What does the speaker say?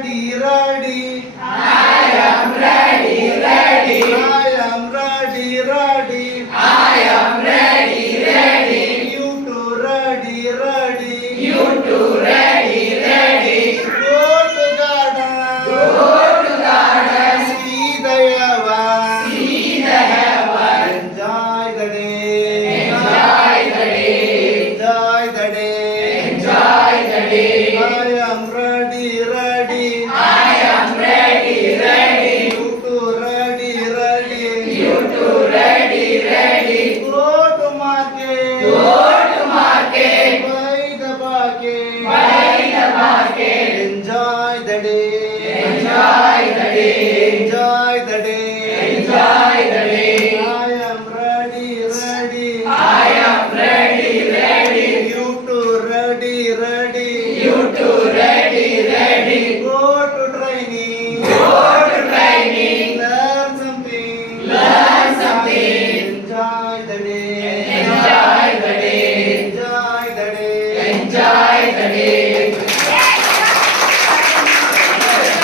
ready, ready. I am ready, ready. I am ready, ready. I am ready, ready. You too ready, ready. You too ready, ready. Go to garden. Go to garden. See the heaven. See the heaven. Enjoy the day. Enjoy the day. Enjoy the day. Enjoy the day. I am ready, ready. I am ready, ready. You too ready, ready. You too ready, ready. Go to market. Go to market. Buy the bucket. Buy the market. Enjoy the day. Enjoy the day. Enjoy the day. Enjoy the day. I am ready, ready. I am ready, ready. You too ready, ready. You too ready, ready. Go to training. Go to training. Learn something. Learn something. Enjoy the day. Enjoy the day. Enjoy the day. Enjoy the day.